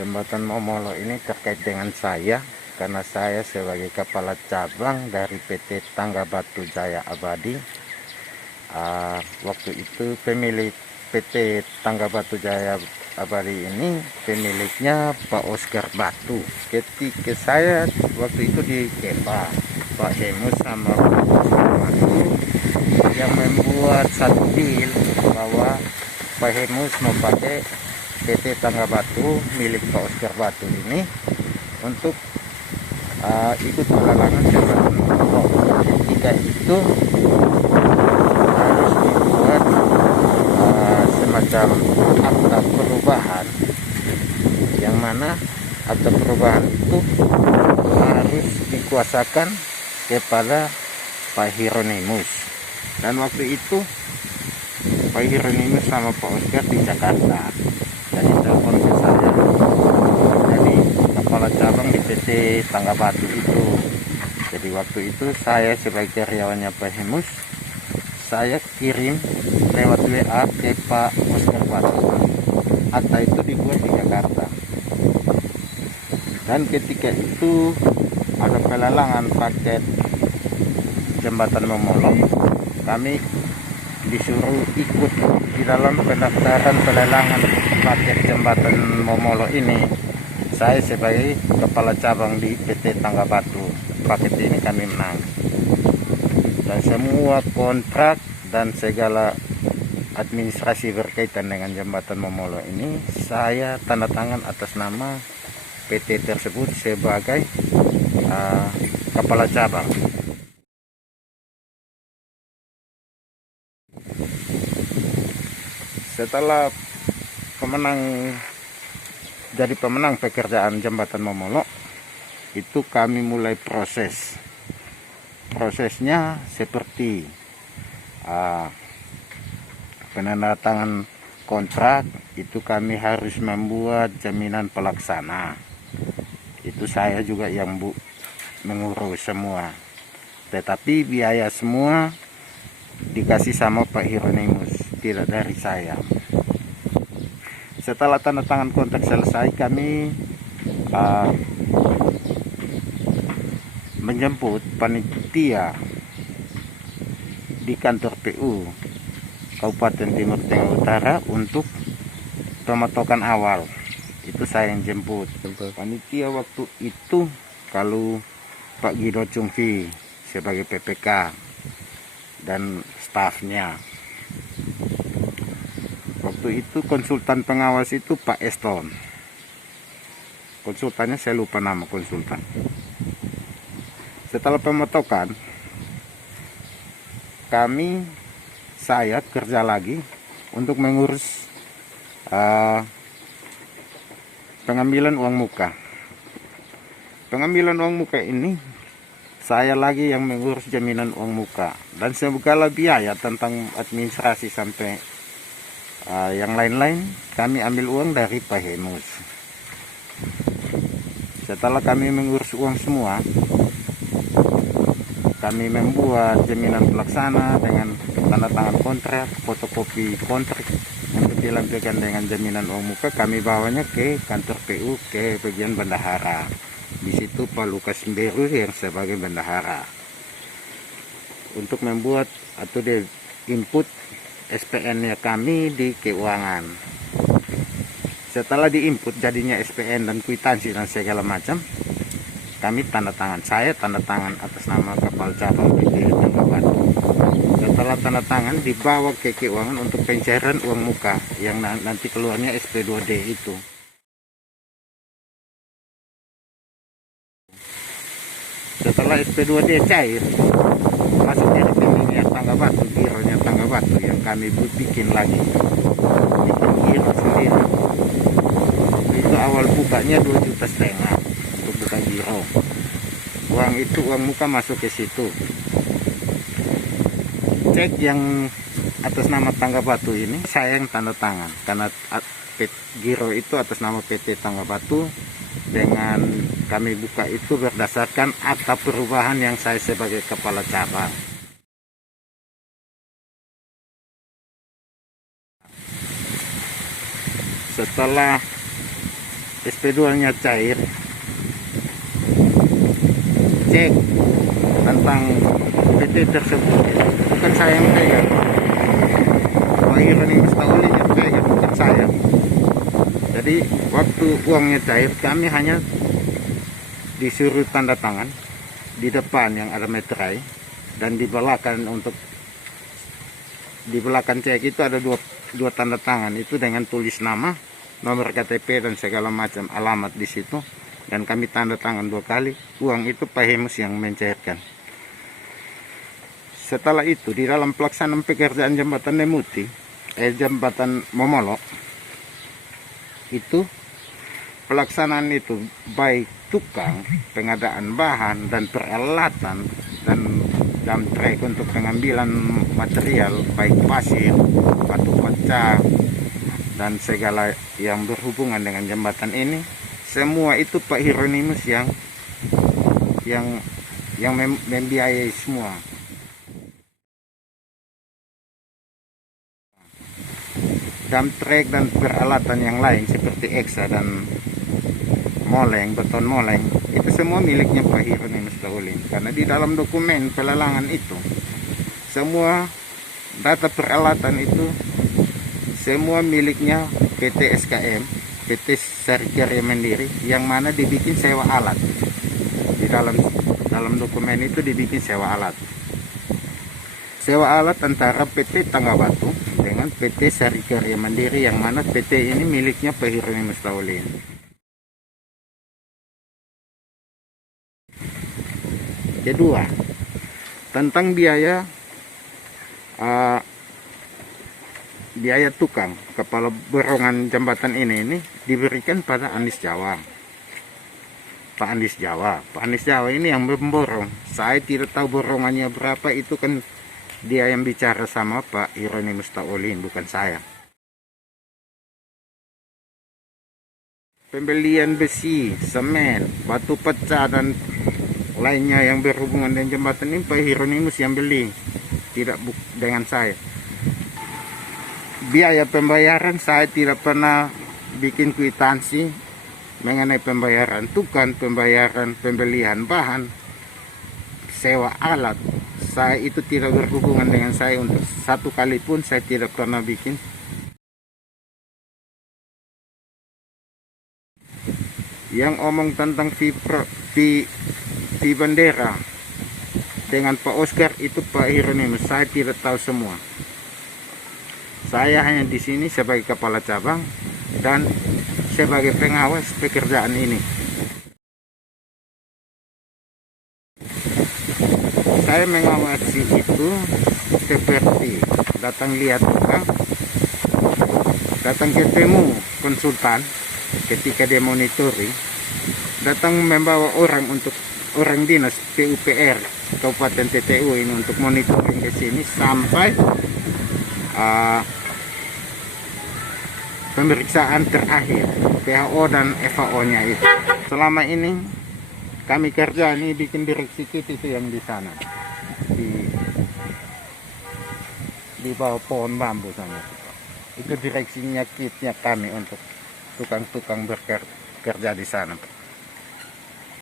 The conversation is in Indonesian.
Jembatan Momolo ini terkait dengan saya karena saya sebagai kepala cabang dari PT Tangga Batu Jaya Abadi. Waktu itu pemilik PT Tangga Batu Jaya Abadi ini pemiliknya Pak Oscar Batu. Ketika saya waktu itu di Kepa, Pak Hemus sama Pak Oscar Batu yang membuat satu deal bahwa Pak Hemus mau pakai PT Tangga Batu milik Pak Oscar Batu ini untuk ikut penggalangan jembatan Momolo. Ketika itu harus dibuat semacam akta perubahan, yang mana akta perubahan itu harus dikuasakan kepada Pak Hieronymus. Dan waktu itu Pak Hieronymus sama Pak Oscar di Jakarta. Jadi telepon ke saya dari kepala cabang di PT Tangga Batu itu. Jadi waktu itu saya sebagai karyawannya Pak Hemus, saya kirim lewat WA ke Pak Oscar Batu. Akta itu dibuat di Jakarta. Dan ketika itu ada pelelangan paket jembatan Momolo, kami disuruh ikut di dalam pendaftaran pelelangan paket jembatan Momolo ini. Saya sebagai kepala cabang di PT Tangga Batu, paket ini kami menang. Dan semua kontrak dan segala administrasi berkaitan dengan jembatan Momolo ini saya tanda tangan atas nama PT tersebut sebagai kepala cabang. Setelah jadi pemenang pekerjaan jembatan Momolo, itu kami mulai prosesnya seperti penandatangan kontrak. Itu kami harus membuat jaminan pelaksana, itu saya juga yang mengurus semua, tetapi biaya semua dikasih sama Pak Hieronymus, tidak dari saya. Setelah tanda tangan kontrak selesai, kami menjemput panitia di kantor PU Kabupaten Timur Tengah Utara untuk pematokan awal. Itu saya yang jemput. Panitia waktu itu kalau Pak Guido Cungfi sebagai PPK dan stafnya. Waktu itu konsultan pengawas itu Pak Eston. Konsultannya saya lupa nama konsultan. Setelah pematokan, saya kerja lagi untuk mengurus pengambilan uang muka. Pengambilan uang muka ini saya lagi yang mengurus jaminan uang muka dan segala biaya tentang administrasi sampai yang lain-lain kami ambil uang dari Pak Hemus. Setelah kami mengurus uang semua, kami membuat jaminan pelaksana dengan tanda tangan kontrak, fotokopi kontrak untuk dilampirkan dengan jaminan uang muka. Kami bawanya ke kantor PU ke bagian bendahara. Di situ Pak Lukas Mberu yang sebagai bendahara untuk membuat atau di input SPN-nya kami di keuangan. Setelah diinput jadinya SPN dan kwitansi dan segala macam, kami tanda tangan. Saya tanda tangan atas nama kepala cabang PT Tangga Batu. Setelah tanda tangan dibawa ke keuangan untuk pencairan uang muka yang nanti keluarnya SP2D itu. Setelah SP2D cair, masuk di rekeningnya Tangga Batu, gironya Tangga Batu yang kami bikin lagi. Bikin giro sendiri. Itu awal bukanya 2,5 juta untuk buka giro. Uang itu, uang muka masuk ke situ. Cek yang atas nama Tangga Batu ini saya yang tanda tangan karena giro itu atas nama PT Tangga Batu. Dengan kami buka itu berdasarkan akta perubahan yang saya sebagai kepala cabang. Setelah SP2-nya cair, cek tentang PT tersebut. Bukan saya yang pegang, Pak Hieronymus Taulin yang pegang, bukan saya. Jadi waktu uangnya cair, kami hanya disuruh tanda tangan di depan yang ada meterai, dan di belakang cek itu ada dua tanda tangan itu dengan tulis nama, nomor KTP dan segala macam alamat di situ, dan kami tanda tangan 2 kali. Uang itu Pak Hemus yang mencairkan. Setelah itu di dalam pelaksanaan pekerjaan jembatan Nemuti, jembatan Momolo itu, pelaksanaan itu baik tukang, pengadaan bahan dan peralatan, dan dump trek untuk pengambilan material baik pasir, batu pecah dan segala yang berhubungan dengan jembatan ini, semua itu Pak Hieronymus yang membiayai semua. Dump trek dan peralatan yang lain seperti eksa dan moleng, beton moleng, itu semua miliknya Pak Hieronymus Taulin. Karena di dalam dokumen pelelangan itu, semua data peralatan itu semua miliknya PT SKM, PT Sarikarya Mandiri, yang mana dibikin sewa alat. Di dalam dokumen itu dibikin sewa alat. Sewa alat antara PT Tanggabatu dengan PT Sarikarya Mandiri, yang mana PT ini miliknya Pak Hieronymus Taulin. Kedua, tentang biaya tukang kepala borongan jembatan ini diberikan pada Andis Jawa. Pak Andis Jawa ini yang memborong. Saya tidak tahu borongannya berapa, itu kan dia yang bicara sama Pak Hieronymus Taulin, bukan saya. Pembelian besi, semen, batu pecah dan lainnya yang berhubungan dengan jembatan ini Pak Hieronymus yang beli, tidak dengan saya. Biaya pembayaran saya tidak pernah bikin kwitansi mengenai pembayaran tukang, pembayaran pembelian bahan, sewa alat. Saya itu tidak berhubungan dengan saya, untuk satu kali pun saya tidak pernah bikin. Yang omong tentang fee bendera dengan Pak Oscar itu Pak Hieronymus, saya tidak tahu semua. Saya hanya di sini sebagai kepala cabang dan sebagai pengawas pekerjaan ini. Saya mengawasi itu seperti datang lihat tukang, datang ketemu konsultan ketika dia monitoring, datang membawa orang dinas PUPR Kabupaten TTU ini untuk monitoring ke sini sampai pemeriksaan terakhir PHO dan FAO-nya itu. Selama ini kami kerja ini bikin direksi kit itu yang di sana, di bawah pohon bambu sana. Itu direksinya kitnya kami untuk tukang-tukang bekerja di sana.